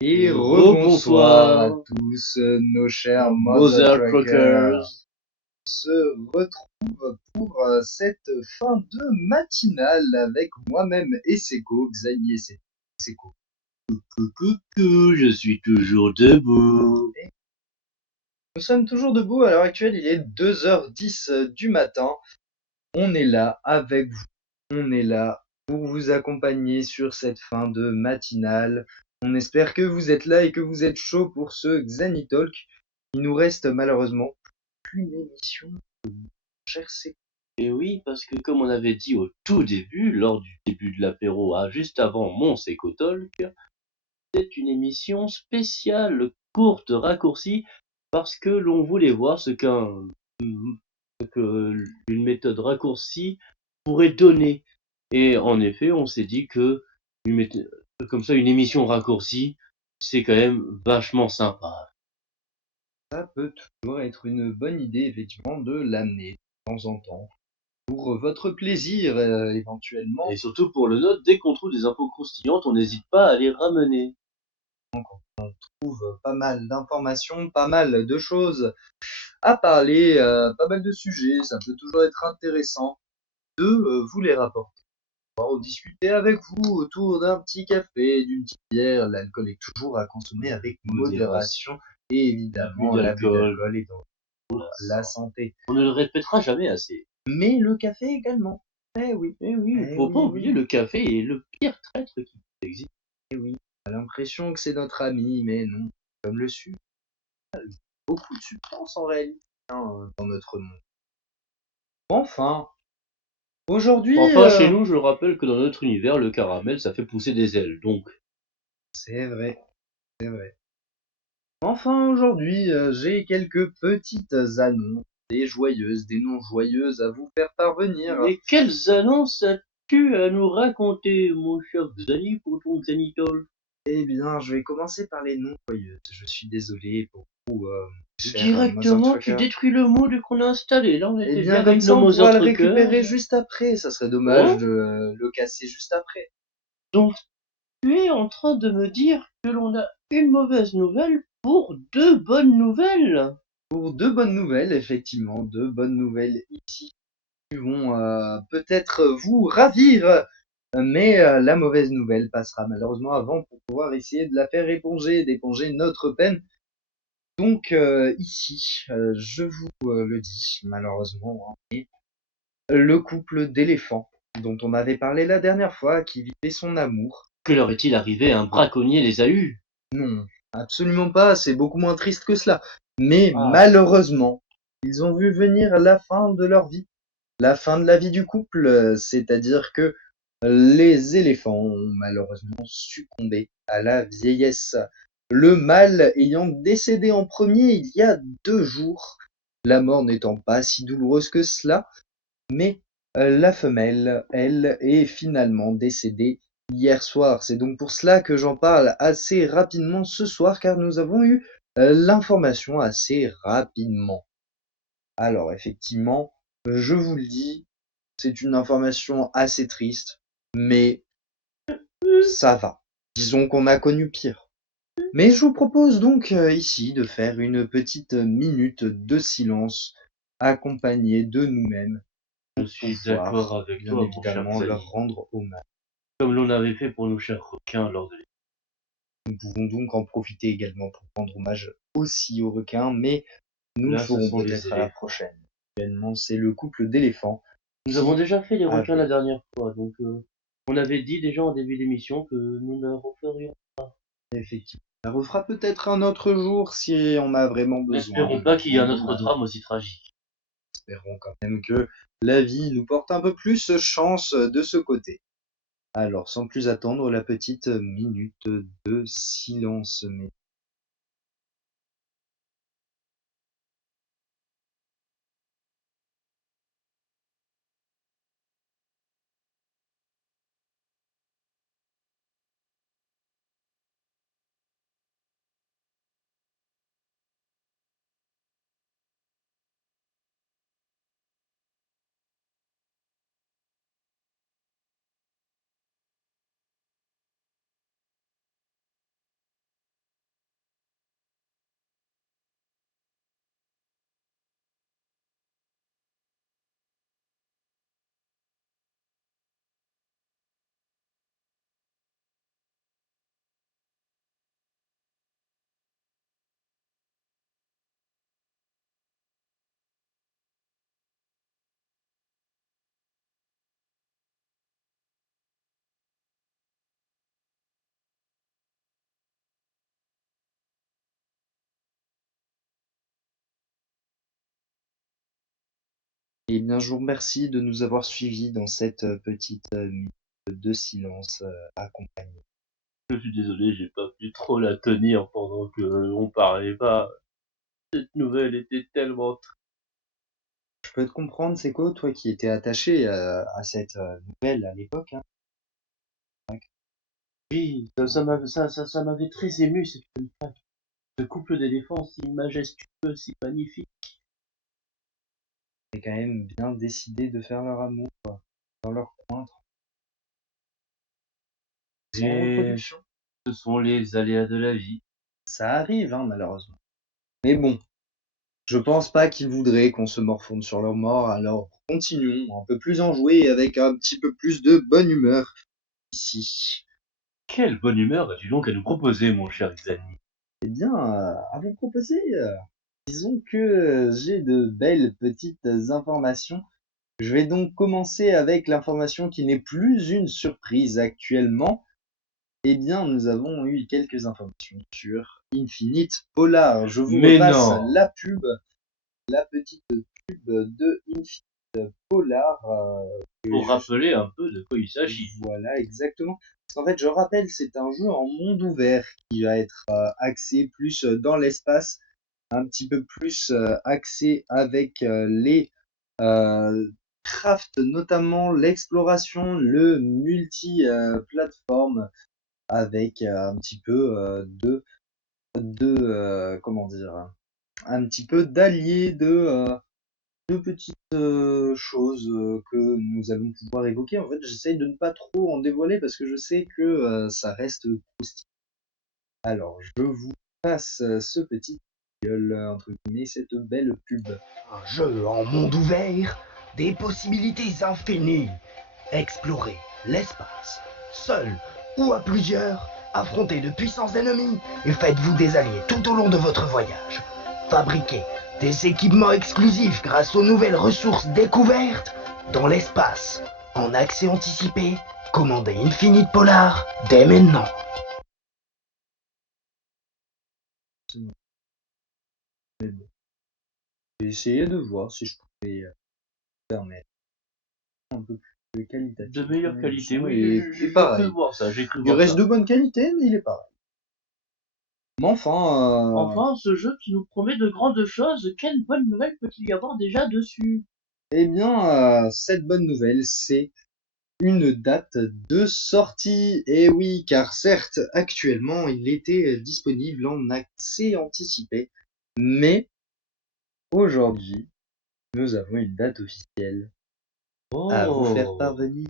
Et rebonsoir à Rebonsoir, tous, nos chers Mother Mothercrackers. Truckers. Se retrouve pour cette fin de matinale avec moi-même et Seko, Xavier et Seko. Coucou, je suis toujours debout. Nous sommes toujours debout, à l'heure actuelle il est 2h10 du matin. On est là avec vous, on est là pour vous accompagner sur cette fin de matinale. On espère que vous êtes là et que vous êtes chaud pour ce Xanitalk. Il nous reste malheureusement qu'une émission, cher Seko. Et oui, parce que comme on avait dit au tout début, lors du début de l'apéro, juste avant mon Seco Talk, c'est une émission spéciale, courte, raccourcie, parce que l'on voulait voir ce que une méthode raccourcie pourrait donner. Et en effet, on s'est dit que comme ça, une émission raccourcie, c'est quand même vachement sympa. Ça peut toujours être une bonne idée, effectivement, de l'amener de temps en temps pour votre plaisir, éventuellement. Et surtout pour le note, dès qu'on trouve des infos croustillantes, on n'hésite pas à les ramener. On trouve pas mal d'informations, pas mal de choses à parler, pas mal de sujets. Ça peut toujours être intéressant de vous les rapporter. En discuter avec vous autour d'un petit café, d'une petite bière. L'alcool est toujours à consommer avec modération et évidemment l'abus d'alcool est dans la santé. On ne le répétera jamais assez. Mais le café également. Eh oui, Eh oui, il eh faut oui, pas eh oublier, oui. le café est le pire traître qui existe. Eh oui. On a l'impression que c'est notre ami, mais non. Comme le sucre. Beaucoup de substances en réalité dans notre monde. Enfin, aujourd'hui, Enfin, chez nous, je rappelle que dans notre univers, le caramel, ça fait pousser des ailes. Donc, c'est vrai, c'est vrai. Enfin, aujourd'hui, j'ai quelques petites annonces, des joyeuses, des non joyeuses à vous faire parvenir. mais quelles annonces as-tu à nous raconter, mon cher Xani, pour ton Xanitol? Eh bien, je vais commencer par les non joyeuses. Je suis désolé pour vous, chers Directement, tu Mothertruckers. détruis le mot dès qu'on a installé. Là, on Eh était bien, bien comme avec nos ça, on pourra le Mother récupérer Truckers. juste après. Ça serait dommage Oh, de le casser juste après. donc tu es en train de me dire que l'on a une mauvaise nouvelle pour deux bonnes nouvelles? Pour deux bonnes nouvelles, effectivement, deux bonnes nouvelles ici qui vont peut-être vous ravir, mais la mauvaise nouvelle passera malheureusement avant pour pouvoir essayer de la faire éponger, d'éponger notre peine. Donc ici, je vous le dis malheureusement, hein, mais le couple d'éléphants dont on avait parlé la dernière fois, qui vivait son amour, Que leur est-il arrivé? Un braconnier les a eus. non, absolument pas, c'est beaucoup moins triste que cela. Mais Ah, malheureusement, ils ont vu venir la fin de leur vie. La fin de la vie du couple, c'est-à-dire que les éléphants ont malheureusement succombé à la vieillesse. Le mâle ayant décédé en premier il y a 2 jours, la mort n'étant pas si douloureuse que cela, mais la femelle, elle, est finalement décédée hier soir. C'est donc pour cela que j'en parle assez rapidement ce soir, car nous avons eu l'information assez rapidement. Alors effectivement, je vous le dis, c'est une information assez triste, mais ça va. Disons qu'on a connu pire. Mais je vous propose donc ici de faire une petite minute de silence accompagnée de nous-mêmes je pour suis d'accord pouvoir avec bien toi, mon cher évidemment leur Xani. rendre hommage. Comme l'on avait fait pour nos chers requins lors de Nous pouvons donc en profiter également pour rendre hommage aussi aux requins, mais nous le là, ce ferons sont les peut-être à la éléphants. prochaine. Actuellement, c'est le couple d'éléphants Nous avons qui déjà fait les requins la avait dernière fois, donc on avait dit déjà en début d'émission que nous ne referions. effectivement. Ça refera peut-être un autre jour si on a vraiment besoin de N'espérons leur pas qu'il y ait un rendre autre hommage. drame aussi tragique. Espérons quand même que la vie nous porte un peu plus chance de ce côté. Alors, sans plus attendre, la petite minute de silence. Eh bien, je vous remercie de nous avoir suivis dans cette petite minute de silence accompagnée. Je suis désolé, j'ai pas pu trop la tenir pendant que on parlait pas. Cette nouvelle était tellement Je peux te comprendre, c'est quoi, toi qui étais attaché à cette nouvelle à l'époque, hein? oui, ça m'avait très ému, ce couple d'éléphants si majestueux, si magnifique. C'est quand même bien décidé de faire leur amour dans leur coin, sans Et reproduction. ce sont les aléas de la vie. Ça arrive, hein, malheureusement. Mais bon, je pense pas qu'ils voudraient qu'on se morfonde sur leur mort, alors continuons un peu plus enjoué et avec un petit peu plus de bonne humeur ici. Quelle bonne humeur as-tu donc à nous proposer, mon cher Xani? Eh bien, à vous proposer, disons que j'ai de belles petites informations. Je vais donc commencer avec l'information qui n'est plus une surprise actuellement. Eh bien, nous avons eu quelques informations sur Infinite Polar. Je vous Mais repasse non! la pub, la petite pub de Infinite Polar. Je vais Pour juste, rappeler un peu de quoi il s'agit. voilà, exactement. Parce qu'en fait, je rappelle, c'est un jeu en monde ouvert qui va être axé plus dans l'espace, un petit peu plus axé avec les crafts, notamment l'exploration, le multi-plateforme, avec un petit peu comment dire, un petit peu d'alliés, de petites choses que nous allons pouvoir évoquer. En fait, j'essaye de ne pas trop en dévoiler parce que je sais que ça reste croustillant. Alors, je vous passe ce petit gueule, entre guillemets, cette belle pub. Un jeu en monde ouvert, des possibilités infinies. Explorez l'espace, seul ou à plusieurs, affrontez de puissants ennemis et faites-vous des alliés tout au long de votre voyage. Fabriquez des équipements exclusifs grâce aux nouvelles ressources découvertes dans l'espace. En accès anticipé, commandez Infinite Polar dès maintenant. Mais bon, j'ai essayé de voir si je pouvais permettre un peu plus de De qualitatif. meilleure Mais le qualité, son oui, est j'ai cru pareil. voir ça, j'ai cru Il voir reste ça. de bonne qualité, mais il est pareil. Mais enfin, Enfin, ce jeu qui nous promet de grandes choses, quelle bonne nouvelle peut-il y avoir déjà dessus? eh bien, cette bonne nouvelle, c'est une date de sortie. Et oui, car certes, actuellement, il était disponible en accès anticipé, mais aujourd'hui, nous avons une date officielle à vous faire Oh! parvenir.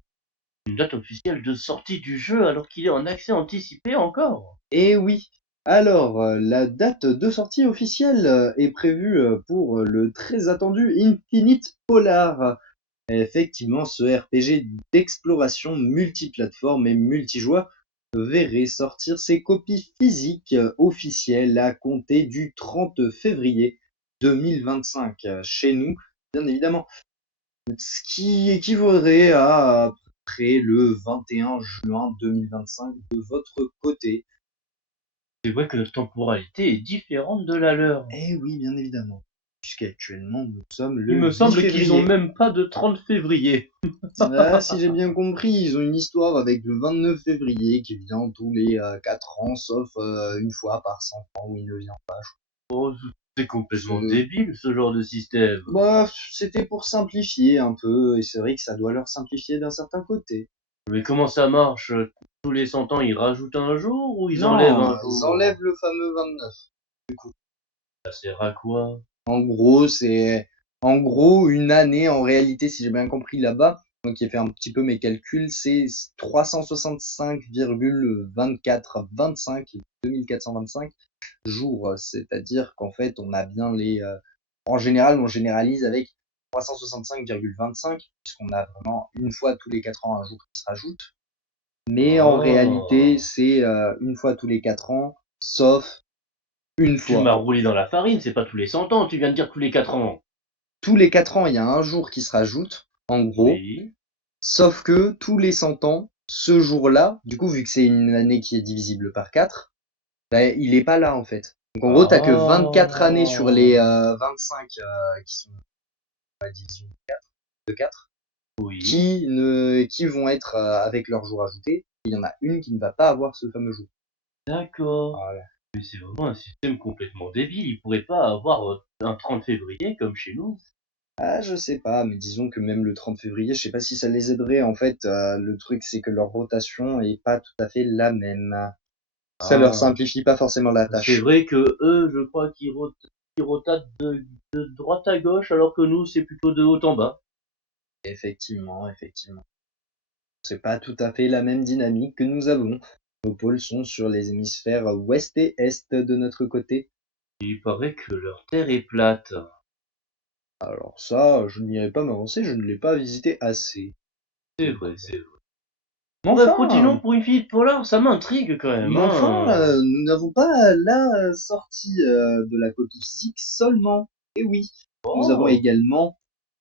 Une date officielle de sortie du jeu alors qu'il est en accès anticipé encore? Et oui. Alors, la date de sortie officielle est prévue pour le très attendu Infinite Polar. Effectivement, ce RPG d'exploration multiplateforme et multijoueur verrait sortir ses copies physiques officielles à compter du 30 février 2025 chez nous, bien évidemment. Ce qui équivaudrait à peu près le 21 juin 2025 de votre côté. C'est vrai que la temporalité est différente de la leur. Eh oui, bien évidemment, puisqu'actuellement nous sommes Il le me 10 semble qu'ils ont février. même pas de 30 février. Ah, si j'ai bien compris, ils ont une histoire avec le 29 février qui vient tous les 4 ans, sauf une fois par 100 ans où il ne vient pas. Oh, c'est complètement C'est- débile ce genre de système. Bah, c'était pour simplifier un peu, et c'est vrai que ça doit leur simplifier d'un certain côté. Mais comment ça marche? Tous les 100 ans, ils rajoutent un jour ou ils enlèvent Non, un ils jour? enlèvent le fameux 29. Du coup. Ça sert à quoi? En gros, c'est en gros une année en réalité, si j'ai bien compris là-bas. Donc, qui fait un petit peu mes calculs, c'est 365,2425 2425 jours. C'est-à-dire qu'en fait, on a bien les. En général, on généralise avec 365,25 puisqu'on a vraiment une fois tous les 4 ans un jour qui se rajoute. Mais en réalité, Oh. c'est une fois tous les 4 ans, sauf une Tu m'as fois. roulé dans la farine, c'est pas tous les 100 ans, tu viens de dire tous les 4 ans. Tous les 4 ans, il y a un jour qui se rajoute, en gros. Oui. Sauf que tous les 100 ans, ce jour-là, du coup, vu que c'est une année qui est divisible par 4, bah, il est pas là, en fait. Donc, en gros, t'as que 24 années sur les Ah. 25 qui sont à la division. de 4 Oui, qui vont être avec leur jour ajouté. Il y en a une qui ne va pas avoir ce fameux jour. d'accord. Voilà. Mais c'est vraiment un système complètement débile. Ils pourraient pas avoir un 30 février comme chez nous. Ah, je sais pas, mais disons que même le 30 février, je sais pas si ça les aiderait. En fait, le truc, c'est que leur rotation est pas tout à fait la même. Ça leur Ah, simplifie pas forcément la c'est tâche. vrai que eux, je crois qu'ils rotatent de droite à gauche, alors que nous, c'est plutôt de haut en bas. Effectivement, effectivement. C'est pas tout à fait la même dynamique que nous avons. Nos pôles sont sur les hémisphères ouest et est de notre côté. Il paraît que leur terre est plate. Alors ça, je n'irai pas m'avancer, je ne l'ai pas visité assez. C'est vrai, c'est vrai. Mais Ouais, enfin, continuons pour une fille de polar, ça m'intrigue quand même, nous n'avons pas la sortie de la copie physique seulement. Et oui, nous avons Oh, également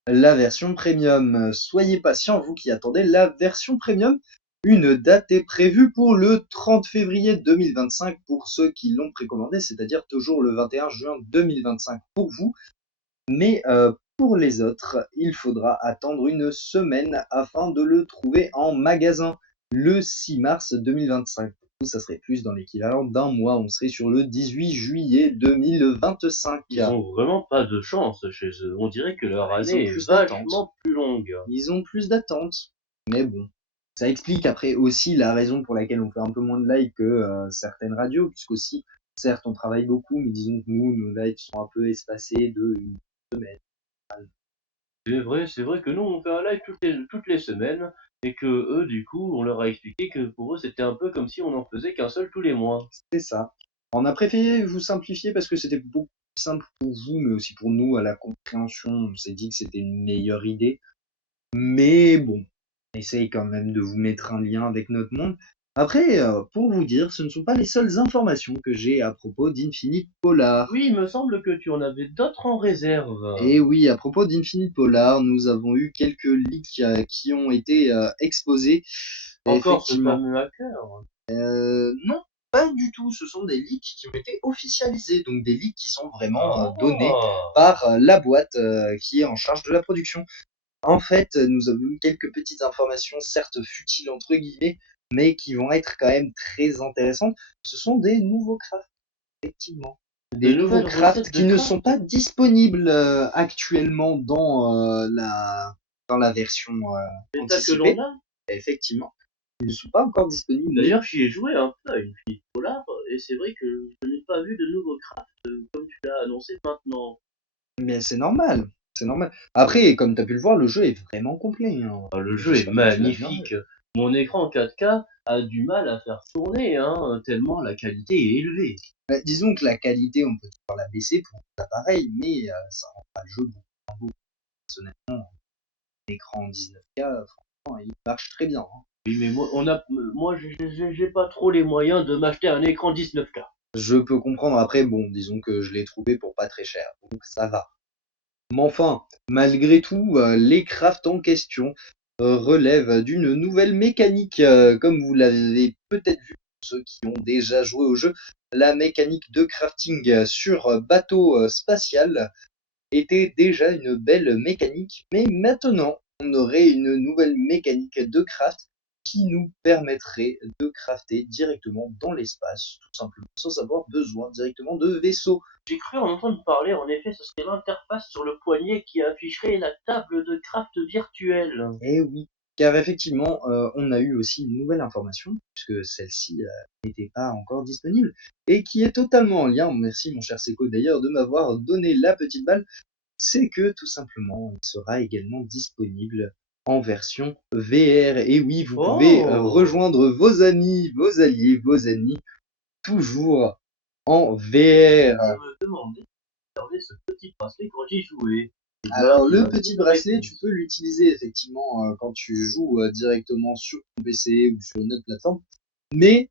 la version premium. Soyez patients, vous qui attendez la version premium. Une date est prévue pour le 30 février 2025 pour ceux qui l'ont précommandé, c'est-à-dire toujours le 21 juin 2025 pour vous. Mais pour les autres, il faudra attendre une semaine afin de le trouver en magasin le 6 mars 2025. Pour vous, ça serait plus dans l'équivalent d'un mois. On serait sur le 18 juillet 2025. ils ont vraiment pas de chance chez eux. On dirait que leur Ils ont année est plus d'attente. vachement plus longue. Ils ont plus d'attente. Mais bon, ça explique après aussi la raison pour laquelle on fait un peu moins de likes que certaines radios, puisqu'aussi, certes, on travaille beaucoup, mais disons que nous, nos likes sont un peu espacés de une semaine. C'est vrai que nous, on fait un live toutes les semaines, et que eux, du coup, on leur a expliqué que pour eux, c'était un peu comme si on en faisait qu'un seul tous les mois. C'est ça. On a préféré vous simplifier parce que c'était beaucoup plus simple pour vous, mais aussi pour nous à la compréhension. On s'est dit que c'était une meilleure idée. Mais bon, on essaye quand même de vous mettre un lien avec notre monde. Après, pour vous dire, ce ne sont pas les seules informations que j'ai à propos d'Infinite Polar. Oui, il me semble que tu en avais d'autres en réserve. Et oui, à propos d'Infinite Polar, nous avons eu quelques leaks qui ont été exposés. Encore ce Effectivement. fameux hacker. Non, pas du tout. Ce sont des leaks qui ont été officialisés, donc des leaks qui sont vraiment donnés Ah, par la boîte qui est en charge de la production. En fait, nous avons eu quelques petites informations, certes futiles entre guillemets, mais qui vont être quand même très intéressantes. Ce sont des nouveaux crafts, effectivement. de Des nouveaux nouvelles crafts recettes de qui ne sont craft. pas disponibles actuellement dans la version C'est ça que l'on anticipée, a. effectivement. Ils ne sont pas encore disponibles, mais D'ailleurs, j'y ai joué un peu à une fille polar, et c'est vrai que je n'ai pas vu de nouveaux crafts comme tu l'as annoncé maintenant. Mais c'est normal, c'est normal. Après, comme tu as pu le voir, le jeu est vraiment complet, hein. Le jeu est J'espère que tu l'as bien vu. magnifique. Mon écran 4K a du mal à faire tourner, hein, tellement la qualité est élevée. Bah, disons que la qualité, on peut toujours la baisser pour l'appareil, mais ça rend pas le jeu beaucoup moins beau. Personnellement, l'écran 19K, franchement, il marche très bien, hein. Oui, mais moi, j'ai pas trop les moyens de m'acheter un écran 19K. Je peux comprendre. Après, bon, disons que je l'ai trouvé pour pas très cher, donc ça va. Mais enfin, malgré tout, les crafts en question relèvent d'une nouvelle mécanique. Comme vous l'avez peut-être vu, ceux qui ont déjà joué au jeu, la mécanique de crafting sur bateau spatial était déjà une belle mécanique. Mais maintenant, on aurait une nouvelle mécanique de craft qui nous permettrait de crafter directement dans l'espace, tout simplement, sans avoir besoin directement de vaisseau. J'ai cru en entendre parler, en effet, ce serait l'interface sur le poignet qui afficherait la table de craft virtuelle. Eh oui, car effectivement, on a eu aussi une nouvelle information, puisque celle-ci n'était pas encore disponible, et qui est totalement en lien, merci mon cher Seco d'ailleurs de m'avoir donné la petite balle, c'est que tout simplement, il sera également disponible en version VR. Et oui, vous pouvez Oh! rejoindre vos amis, vos alliés, vos ennemis, toujours en VR. Je me demandais si j'avais ce petit bracelet quand j'y jouais. Et là, Alors tu le m'as petit donné la bracelet, tu réponse. peux l'utiliser effectivement quand tu joues directement sur ton PC ou sur une autre plateforme. Mais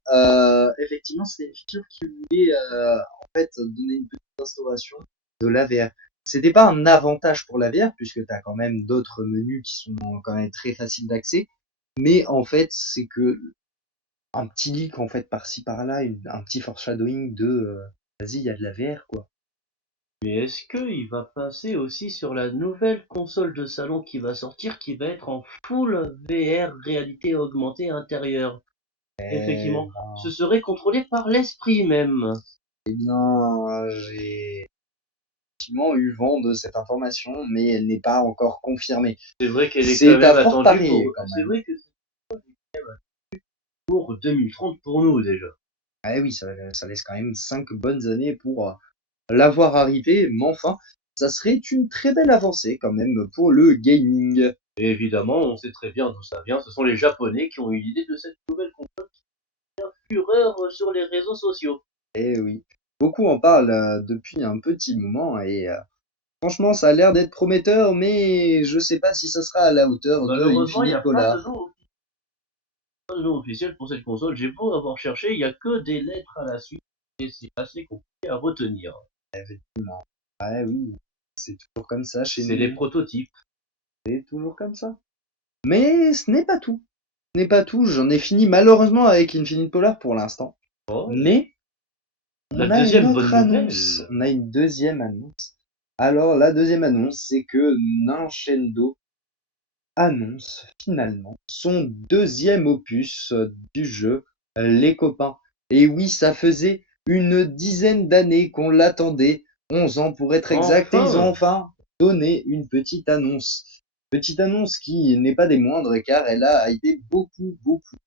effectivement, c'était une feature qui voulait en fait donner une petite instauration de la VR. C'était pas un avantage pour la VR puisque tu as quand même d'autres menus qui sont quand même très faciles d'accès. Mais en fait, c'est que un petit leak en fait par-ci par-là, un petit foreshadowing de vas-y, il y a de la VR quoi. Mais est-ce qu'il va passer aussi sur la nouvelle console de salon qui va sortir, qui va être en full VR, réalité augmentée intérieure? Eh Effectivement, ben, ce serait contrôlé par l'esprit même. j'ai effectivement eu vent de cette information, mais elle n'est pas encore confirmée. C'est vrai qu'elle est quand C'est même à fort attendue parier pour. quand C'est même. vrai que c'est pour 2030 pour nous déjà. Ah oui, ça laisse quand même 5 bonnes années pour l'avoir arrivé, mais enfin, ça serait une très belle avancée quand même pour le gaming. Et évidemment, on sait très bien d'où ça vient. Ce sont les Japonais qui ont eu l'idée de cette nouvelle console qui fait fureur sur les réseaux sociaux. Eh oui, beaucoup en parlent depuis un petit moment et franchement, ça a l'air d'être prometteur, mais je sais pas si ça sera à la hauteur de Malheureusement, il n'y Infinite a pas de Polar. nom officiel pour cette console. J'ai beau avoir cherché, il n'y a que des lettres à la suite et c'est assez compliqué à retenir. Effectivement. Ah oui, c'est toujours comme ça chez C'est les nous, prototypes. c'est toujours comme ça. Mais ce n'est pas tout. Ce n'est pas tout, j'en ai fini malheureusement avec Infinite Polar pour l'instant. Oh, Mais la on a une deuxième autre bonne annonce, nouvelle. on a une deuxième annonce. Alors la deuxième annonce, c'est que Nintendo annonce finalement son deuxième opus du jeu, Les Copains. Et oui, ça faisait une dizaine d'années qu'on l'attendait, 11 ans pour être exact, et ils ont Enfin! enfin donné une petite annonce. Petite annonce qui n'est pas des moindres car elle a hypé beaucoup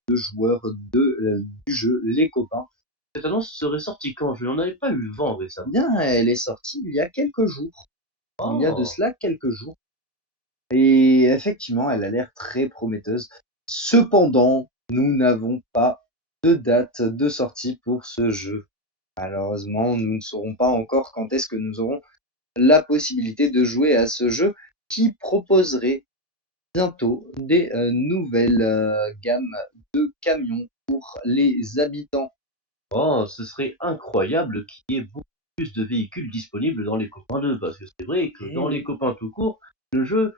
de joueurs du jeu Les Copains. Cette annonce serait sortie quand? Je n'en avais pas eu vent récemment. Bien, elle est sortie il y a quelques jours. Il y a de Oh! cela quelques jours. Et effectivement, elle a l'air très prometteuse. Cependant, nous n'avons pas de date de sortie pour ce jeu. Malheureusement, nous ne saurons pas encore quand est-ce que nous aurons la possibilité de jouer à ce jeu qui proposerait bientôt des nouvelles gammes de camions pour les habitants. Oh, ce serait incroyable qu'il y ait beaucoup plus de véhicules disponibles dans les copains 2, parce que c'est vrai que Eh dans les oui. copains tout court, le jeu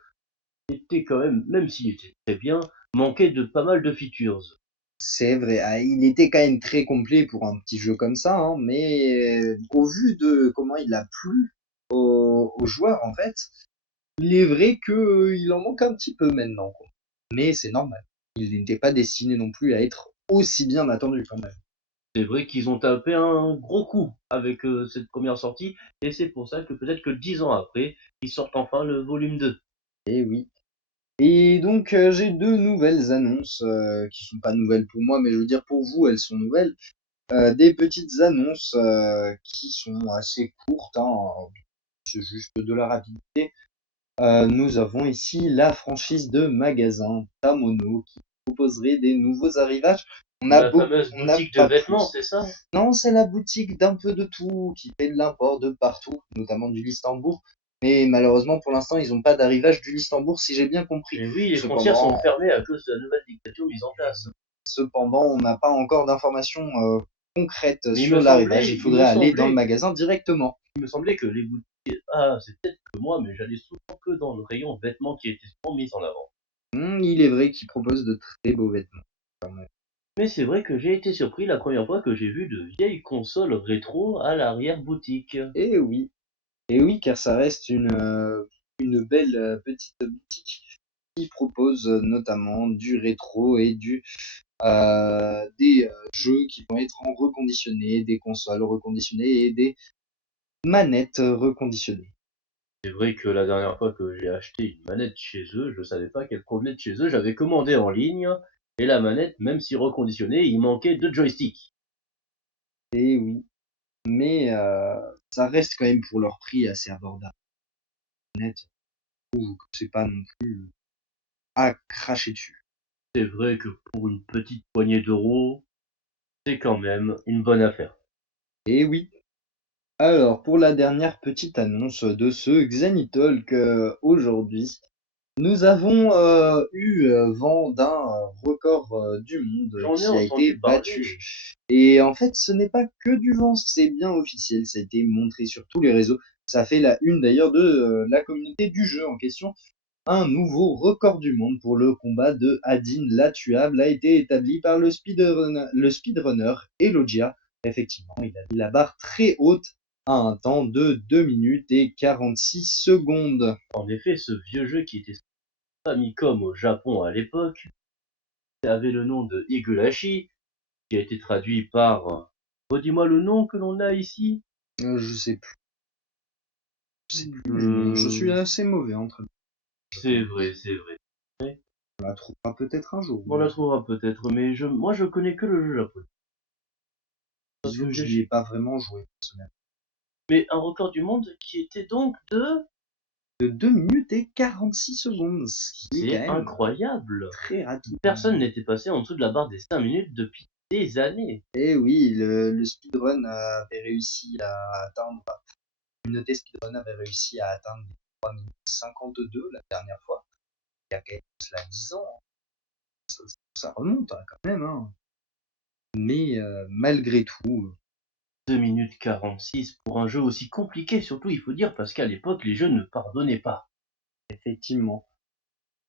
était quand même s'il était très bien, manquait de pas mal de features. C'est vrai, il était quand même très complet pour un petit jeu comme ça, hein, mais au vu de comment il a plu aux joueurs, en fait, il est vrai qu'il en manque un petit peu maintenant, quoi. Mais c'est normal. Il n'était pas destiné non plus à être aussi bien attendu quand même. C'est vrai qu'ils ont tapé un gros coup avec cette première sortie, et c'est pour ça que peut-être que 10 ans après, ils sortent enfin le volume 2. Et oui. Et donc j'ai deux nouvelles annonces qui sont pas nouvelles pour moi, mais je veux dire pour vous, elles sont nouvelles. Des petites annonces qui sont assez courtes, hein, c'est juste de la rapidité. Nous avons ici la franchise de magasins Tamono qui proposerait des nouveaux arrivages. La fameuse On n'a boutique de pas vêtements, plus. c'est ça? Non, c'est la boutique d'un peu de tout qui fait de l'import de partout, notamment du Listembourg. Mais malheureusement, pour l'instant, ils n'ont pas d'arrivage du Listembourg, si j'ai bien compris. Et oui, les frontières sont Cependant, fermées à cause de la nouvelle dictature mise en place. cependant, on n'a pas encore d'informations concrètes Mais sur l'arrivage. Il il faudrait me aller dans le semblait, magasin directement. il me semblait que les boutiques, ah, c'est peut-être que moi, mais j'allais souvent que dans le rayon vêtements qui était souvent mis en avant. Il est vrai qu'ils proposent de très beaux vêtements. Mais c'est vrai que j'ai été surpris la première fois que j'ai vu de vieilles consoles rétro à l'arrière-boutique. Et oui. Et oui, car ça reste une belle petite boutique qui propose notamment du rétro et des jeux qui vont être en reconditionné, des consoles reconditionnées et des manettes reconditionnées. C'est vrai que la dernière fois que j'ai acheté une manette chez eux, je savais pas qu'elle provenait de chez eux, j'avais commandé en ligne, et la manette, même si reconditionnée, il manquait deux joysticks. Et oui, mais ça reste quand même pour leur prix assez abordable. Manette, je trouve que c'est pas non plus à cracher dessus. C'est vrai que pour une petite poignée d'euros, c'est quand même une bonne affaire. Et oui. Alors, pour la dernière petite annonce de ce Xenitalk aujourd'hui, nous avons eu vent d'un record du monde J'en ai qui a été entendu battu. parler. Et en fait, ce n'est pas que du vent, c'est bien officiel, ça a été montré sur tous les réseaux. Ça fait la une d'ailleurs de la communauté du jeu en question. Un nouveau record du monde pour le combat de Adin l'Atuable a été établi par le speedrunner Elogia. Effectivement, il a mis la barre très haute à un temps de 2 minutes et 46 secondes. En effet, ce vieux jeu qui était Famicom au Japon à l'époque avait le nom de Higurashi, qui a été traduit par... Redis-moi le nom que l'on a ici. Je sais plus. Mais je suis assez mauvais en train. C'est vrai, c'est vrai. On la trouvera peut-être un jour. On la trouvera peut-être, mais moi je connais que le jeu japonais. Parce Disons que que je n'y ai pas vraiment joué personnellement. Mais un record du monde qui était donc de... De 2 minutes et 46 secondes, ce qui est quand C'est même incroyable. très rapide. Personne n'était passé en dessous de la barre des 5 minutes depuis des années. Et oui, le speedrun avait réussi à atteindre, la communauté speedrun avait réussi à atteindre les 3 minutes 52 la dernière fois. Il y a quand même cela 10 ans. Ça remonte quand même. Hein. Mais malgré tout, 2 minutes 46 pour un jeu aussi compliqué, surtout il faut dire, parce qu'à l'époque les jeux ne pardonnaient pas. effectivement,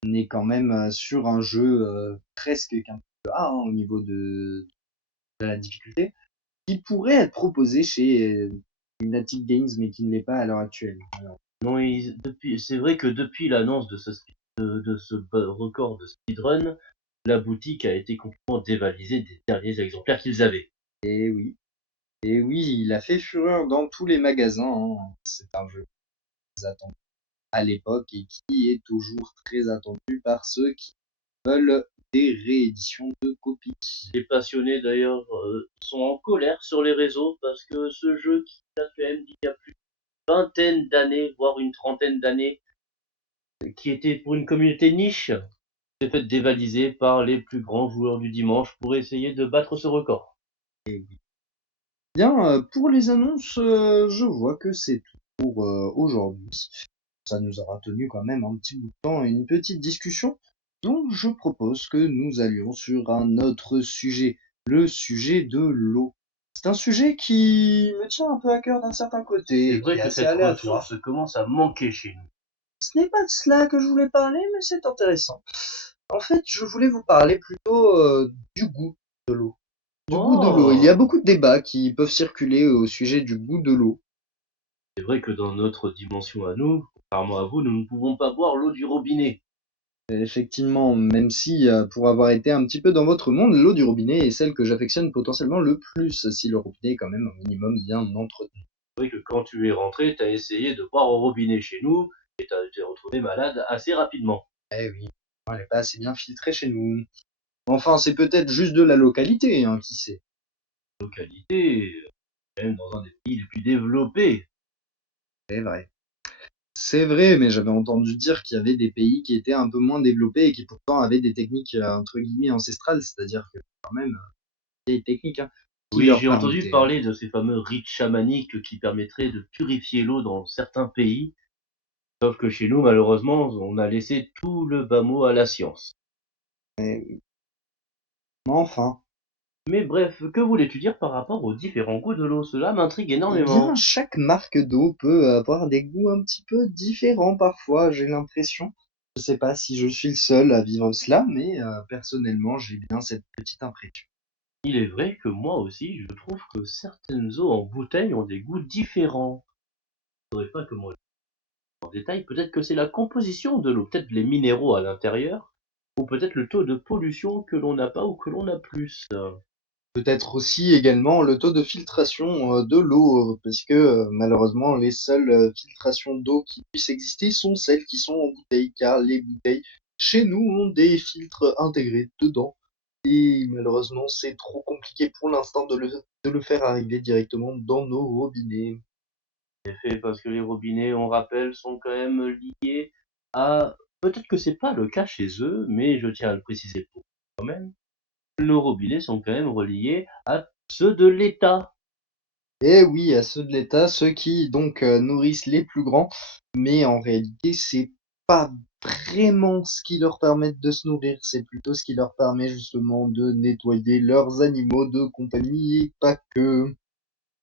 on est quand même sur un jeu presque qu'un peu A hein, au niveau de la difficulté, qui pourrait être proposé chez Native Games, mais qui ne l'est pas à l'heure actuelle. Alors, Non, c'est vrai que depuis l'annonce de ce record de speedrun, la boutique a été complètement dévalisée des derniers exemplaires qu'ils avaient. et oui, il a fait fureur dans tous les magasins. Hein. C'est un jeu très attendu à l'époque et qui est toujours très attendu par ceux qui veulent des rééditions de copies. Les passionnés d'ailleurs sont en colère sur les réseaux parce que ce jeu qui date quand même d'il y a plus d'une vingtaine d'années, voire une trentaine d'années, qui était pour une communauté niche, s'est fait dévaliser par les plus grands joueurs du dimanche pour essayer de battre ce record. Bien, pour les annonces, je vois que c'est tout pour aujourd'hui. Ça nous aura tenu quand même un petit bout de temps et une petite discussion. Donc je propose que nous allions sur un autre sujet, le sujet de l'eau. C'est un sujet qui me tient un peu à cœur d'un certain côté C'est et qui vrai est que assez cette aléatoire. ressource commence à manquer chez nous. Ce n'est pas de cela que je voulais parler, mais c'est intéressant. En fait, je voulais vous parler plutôt du goût de l'eau. Du goût de l'eau. Il y a Oh, beaucoup de débats qui peuvent circuler au sujet du goût de l'eau. c'est vrai que dans notre dimension à nous, contrairement à vous, nous ne pouvons pas boire l'eau du robinet. Effectivement, même si pour avoir été un petit peu dans votre monde, l'eau du robinet est celle que j'affectionne potentiellement le plus, si le robinet est quand même un minimum bien entretenu. C'est vrai que quand tu es rentré, tu as essayé de boire au robinet chez nous et tu t'es retrouvé malade assez rapidement. Eh oui, elle n'est pas assez bien filtrée chez nous. Enfin, c'est peut-être juste de la localité, hein, qui sait. Localité, même dans un des pays les plus développés. C'est vrai. C'est vrai, mais j'avais entendu dire qu'il y avait des pays qui étaient un peu moins développés et qui pourtant avaient des techniques entre guillemets ancestrales, c'est-à-dire que quand même des techniques hein, qui Oui, leur j'ai entendu permettaient. parler de ces fameux rites chamaniques qui permettraient de purifier l'eau dans certains pays. Sauf que chez nous, malheureusement, on a laissé tout le bas mot à la science. Mais enfin, Mais bref, que voulais-tu dire par rapport aux différents goûts de l'eau? Cela m'intrigue eh bien, énormément. chaque marque d'eau peut avoir des goûts un petit peu différents parfois, j'ai l'impression. Je sais pas si je suis le seul à vivre cela, mais personnellement, j'ai bien cette petite impression. Il est vrai que moi aussi, je trouve que certaines eaux en bouteille ont des goûts différents. Je ne saurais pas comment le dire en détail. Peut-être que c'est la composition de l'eau, peut-être les minéraux à l'intérieur, ou peut-être le taux de pollution que l'on n'a pas ou que l'on a plus. Peut-être aussi également le taux de filtration de l'eau, parce que malheureusement, les seules filtrations d'eau qui puissent exister sont celles qui sont en bouteille, car les bouteilles chez nous ont des filtres intégrés dedans. Et malheureusement, c'est trop compliqué pour l'instant de le faire arriver directement dans nos robinets. En effet, parce que les robinets, on rappelle, sont quand même liés à... Peut-être que c'est pas le cas chez eux, mais je tiens à le préciser pour quand même. Nos robinets sont quand même reliés à ceux de l'État. Et oui, à ceux de l'État, ceux qui donc nourrissent les plus grands, mais en réalité, c'est pas vraiment ce qui leur permet de se nourrir, c'est plutôt ce qui leur permet justement de nettoyer leurs animaux de compagnie et pas que.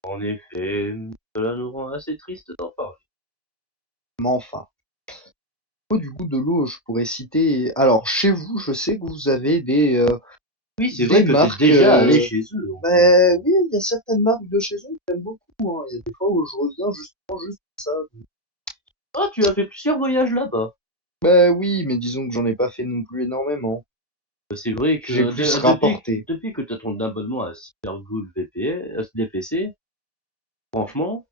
En effet, cela nous rend assez tristes d'en parler. Mais enfin, du goût de l'eau, je pourrais citer. Alors, chez vous, je sais que vous avez Oui, c'est des vrai que t'es marques. déjà allé chez eux. Bah oui, il y a certaines marques de chez eux que j'aime beaucoup, hein. Il y a des fois où je reviens justement juste pour ça. Ah, tu as fait plusieurs voyages là-bas. Bah oui, mais disons que j'en ai pas fait non plus énormément. C'est vrai J'ai que plus depuis, rapporté. depuis que tu as ton abonnement à Cyberghoul DPC, franchement,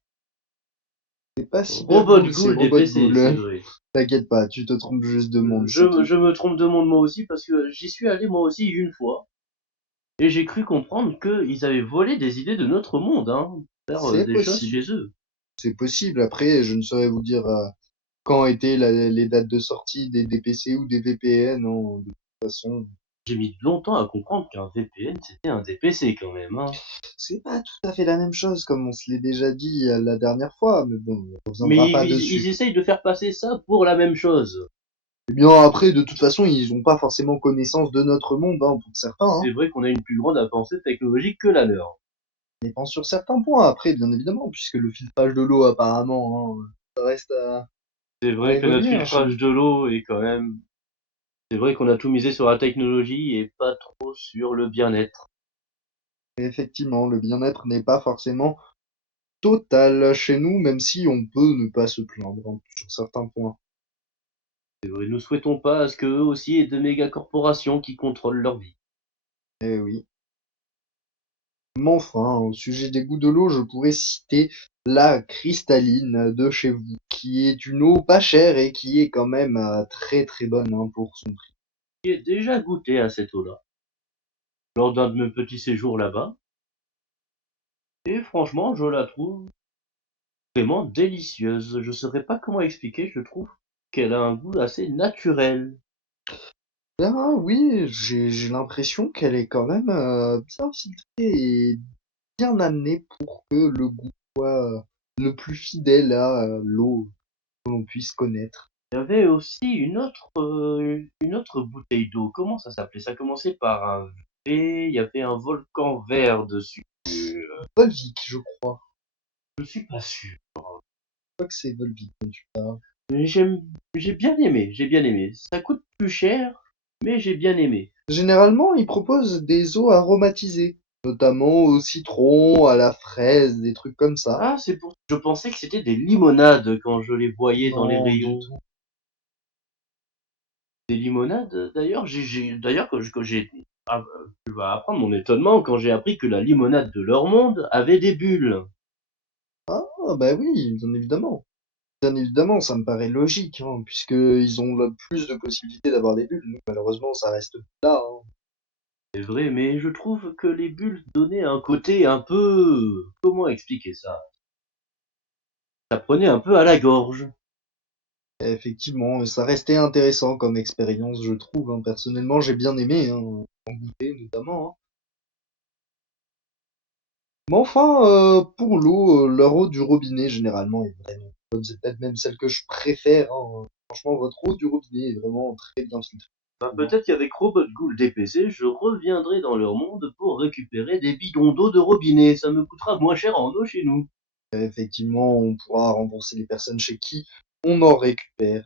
C'est pas Robot Cyberghoul, c'est Ghoul Robot DPC, c'est Ghoul. vrai. T'inquiète pas, tu te trompes juste de monde, Je, c'est tout. je me trompe de monde moi aussi parce que j'y suis allé moi aussi une fois et j'ai cru comprendre qu'ils avaient volé des idées de notre monde, hein, pour faire C'est des choses possible. chez eux. C'est possible. Après, je ne saurais vous dire quand étaient les dates de sortie des DPC ou des VPN, hein, de toute façon. J'ai mis longtemps à comprendre qu'un VPN c'était un DPC quand même, hein. C'est pas tout à fait la même chose, comme on se l'est déjà dit la dernière fois, mais bon, on reviendra Mais pas ils dessus. essayent de faire passer ça pour la même chose. Eh bien, après, de toute façon, ils n'ont pas forcément connaissance de notre monde, hein, pour certains, hein. C'est vrai qu'on a une plus grande avancée technologique que la leur. Ça dépend sur certains points, après, bien évidemment, puisque le filtrage de l'eau, apparemment, hein, ça reste C'est à vrai que notre évoluer, hein, chez filtrage nous. de l'eau est quand même. C'est vrai qu'on a tout misé sur la technologie et pas trop sur le bien-être. Et effectivement, le bien-être n'est pas forcément total chez nous, même si on peut ne pas se plaindre, hein, sur certains points. C'est vrai, nous souhaitons pas à ce qu'eux aussi aient de méga corporations qui contrôlent leur vie. Eh oui. Mais enfin, au sujet des goûts de l'eau, je pourrais citer la cristalline de chez vous, qui est une eau pas chère et qui est quand même très très bonne, hein, pour son prix. J'ai déjà goûté à cette eau-là lors d'un de mes petits séjours là-bas et franchement, je la trouve vraiment délicieuse. Je saurais pas comment expliquer, je trouve qu'elle a un goût assez naturel. Ah oui, j'ai l'impression qu'elle est quand même bien filtrée et bien amenée pour que le goût soit le plus fidèle à l'eau que l'on puisse connaître. Il y avait aussi une autre bouteille d'eau. Comment ça s'appelait? Ça commençait par un V, il y avait un volcan vert dessus. Volvic, je crois. Je suis pas sûr. Je crois que c'est Volvic dont tu parles. Mais j'ai bien aimé, j'ai bien aimé. Ça coûte plus cher, mais j'ai bien aimé. Généralement, ils proposent des eaux aromatisées, notamment au citron, à la fraise, des trucs comme ça. Ah, c'est pour. Je pensais que c'était des limonades quand je les voyais dans les Non, du rayons. tout. Des limonades, d'ailleurs, d'ailleurs que j'ai. Ah, tu vas apprendre mon étonnement quand j'ai appris que la limonade de leur monde avait des bulles. Ah, bah oui, bien évidemment. Bien évidemment, ça me paraît logique, hein, puisqu'ils ont le plus de possibilités d'avoir des bulles. Nous, malheureusement, ça reste là, hein. C'est vrai, mais je trouve que les bulles donnaient un côté un peu. Comment expliquer ça? Ça prenait un peu à la gorge. Et effectivement, ça restait intéressant comme expérience, je trouve, hein. Personnellement, j'ai bien aimé, hein, en goûter notamment, hein. Mais enfin, pour l'eau, leur eau du robinet, généralement, est vraiment bonne. C'est peut-être même celle que je préfère, hein. Franchement, votre eau du robinet est vraiment très bien filtrée, Bah, je trouve, hein. peut-être qu'avec Robot Ghoul DPC, je reviendrai dans leur monde pour récupérer des bidons d'eau de robinet. Ça me coûtera moins cher en eau chez nous. Effectivement, on pourra rembourser les personnes chez qui on en récupère.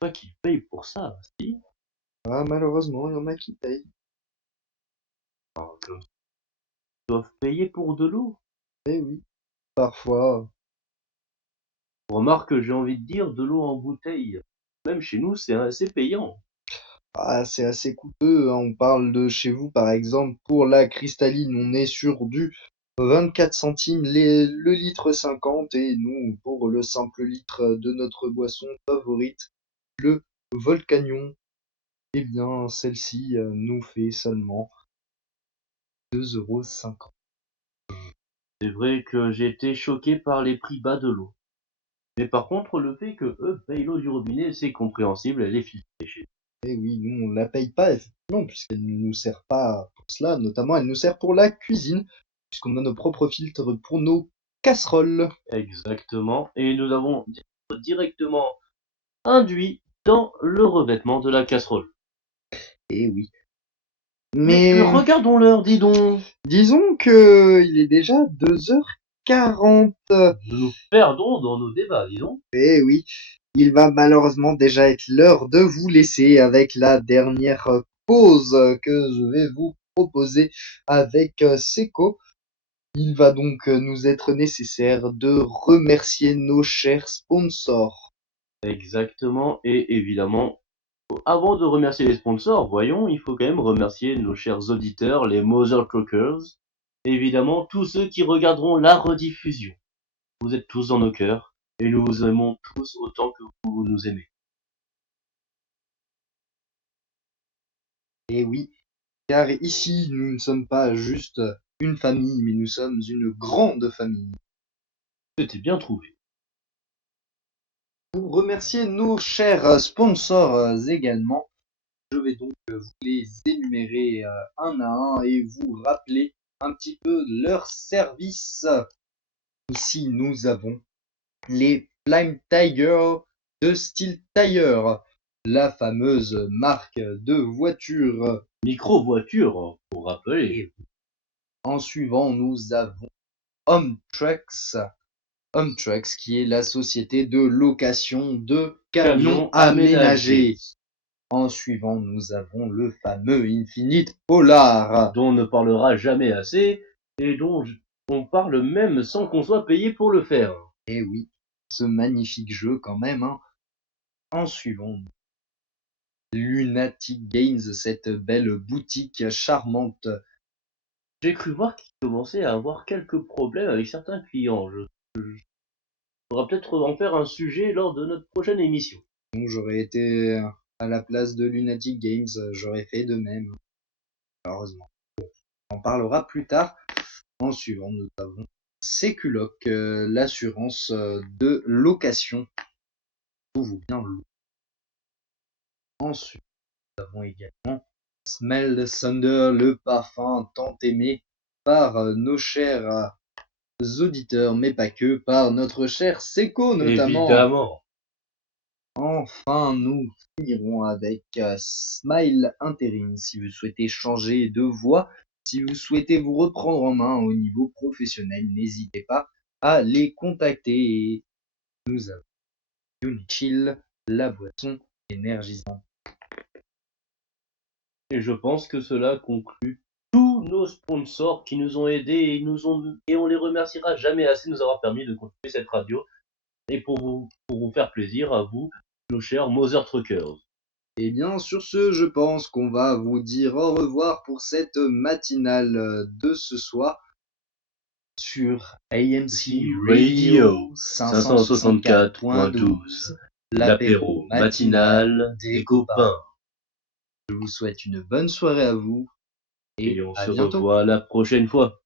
Pas qui paye pour ça, si. Ah, malheureusement, il y en a qui payent. Enfin, comme ils doivent payer pour de l'eau. Eh oui, parfois. Remarque, j'ai envie de dire de l'eau en bouteille. Même chez nous, c'est assez payant. Ah, c'est assez coûteux, hein. On parle de chez vous, par exemple, pour la cristalline, on est sur du 24 centimes le litre 50 et nous, pour le simple litre de notre boisson favorite, le Volcanion, eh bien, celle-ci nous fait seulement 2,50 €. C'est vrai que j'ai été choqué par les prix bas de l'eau. Mais par contre, le fait que eux payent l'eau du robinet, c'est compréhensible, elle est filtrée chez Et oui, nous, on ne la paye pas, effectivement, puisqu'elle ne nous sert pas pour cela. Notamment, elle nous sert pour la cuisine, puisqu'on a nos propres filtres pour nos casseroles. nous. Exactement. Et nous avons directement induit dans le revêtement de la casserole. Et oui. Mais Mais regardons l'heure, dis donc. disons que il est déjà 2h40. Nous nous perdons dans nos débats, dis donc. Et oui, il va malheureusement déjà être l'heure de vous laisser avec la dernière pause que je vais vous proposer avec Seco. Il va donc nous être nécessaire de remercier nos chers sponsors. Exactement, et évidemment, avant de remercier les sponsors, voyons, il faut quand même remercier nos chers auditeurs, les Mother Truckers, et évidemment tous ceux qui regarderont la rediffusion. Vous êtes tous dans nos cœurs, et nous vous aimons tous autant que vous nous aimez. Et oui, car ici, nous ne sommes pas juste une famille, mais nous sommes une grande famille. C'était bien trouvé. Pour remercier nos chers sponsors également, je vais donc vous les énumérer un à un et vous rappeler un petit peu leur service. Ici, nous avons les Prime Tiger de Steel Tire, la fameuse marque de voitures. Micro-voiture, pour rappeler. En suivant, nous avons Home Trucks. Home Trucks, qui est la société de location de camions aménagés. En suivant, nous avons le fameux Infinite Polar, dont on ne parlera jamais assez, et dont on parle même sans qu'on soit payé pour le faire. Et oui, ce magnifique jeu quand même. En suivant, Lunatic Games, cette belle boutique charmante. J'ai cru voir qu'il commençait à avoir quelques problèmes avec certains clients. Je faudra peut-être en faire un sujet lors de notre prochaine émission. Donc j'aurais été à la place de Lunatic Games, j'aurais fait de même. Malheureusement. On en parlera plus tard. En suivant, nous avons Seculoc, l'assurance de location. Trouve bien le. Ensuite, nous avons également Smell the Thunder, le parfum tant aimé par nos chers auditeurs, mais pas que, par notre cher Seco notamment. Évidemment. Enfin, nous finirons avec Smile Intérim. Si vous souhaitez changer de voix, si vous souhaitez vous reprendre en main au niveau professionnel, n'hésitez pas à les contacter. Et nous avons Unichill, la boisson énergisante. Et je pense que cela conclut tous nos sponsors qui nous ont aidés et on les remerciera jamais assez de nous avoir permis de continuer cette radio et pour vous faire plaisir à vous, nos chers Mother Truckers. Et bien sur ce, je pense qu'on va vous dire au revoir pour cette matinale de ce soir sur AMC Radio 564.12, l'apéro matinal des copains. Je vous souhaite une bonne soirée à vous Et on se bientôt. revoit la prochaine fois.